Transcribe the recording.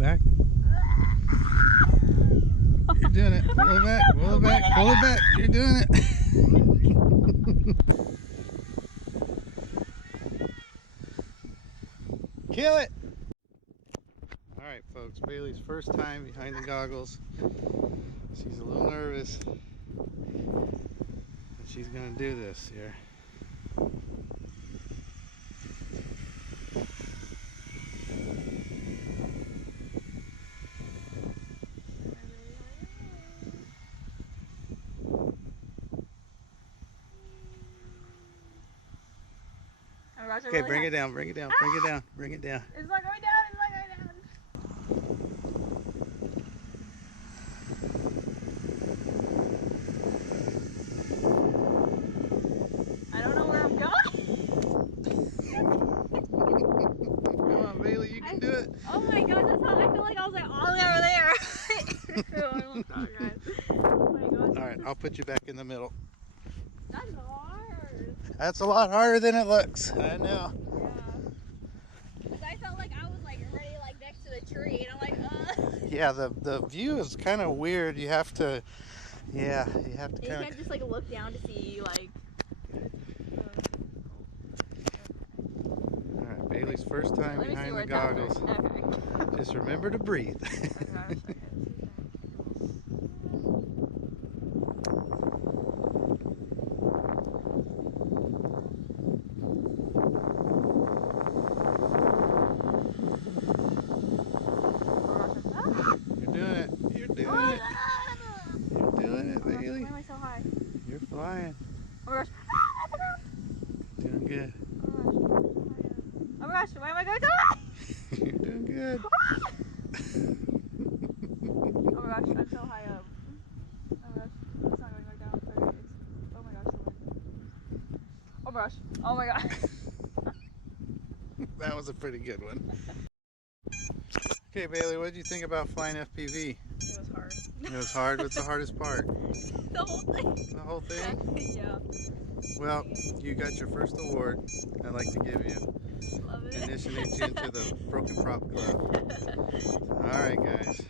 back. You're doing it. Pull it back. Pull it back. Pull it back. You're doing it. Kill it. All right, folks. Bailey's first time behind the goggles. She's a little nervous. But she's going to do this here. Okay, bring it down, bring it down, bring it down, bring it down. It's not going down, it's not going down. I don't know where I'm going. Come on, Bailey, you can do it. Oh my gosh, that's how I feel like I was like all the way over there. Oh my gosh. All right, I'll put you back in the middle. That's hard. That's a lot harder than it looks. I know. Yeah. Because I felt like I was like already like next to the tree and I'm like, Yeah, the view is kind of weird. You have to, yeah, you have to You kind can't just like look down to see like. All right, Bailey's first time Let me see behind where the it's at goggles. first. Okay. Just remember to breathe. Oh gosh, okay. You're doing it. You're doing it. You're doing it, Bailey. Why am I so high? You're flying. Oh my gosh. Doing good. Oh my gosh, why am I going so high? You're doing good. Oh my gosh, I'm so high up. Oh my gosh, it's not going down. Okay, oh my gosh, the wind. Oh my gosh, oh my gosh. That was a pretty good one. Okay, Bailey, what did you think about flying FPV? It was hard. It was hard. What's the hardest part? The whole thing. The whole thing? Yeah. Well, you got your first award. I'd like to give you. Love it. Initiate you into the Broken Prop Club. All right, guys.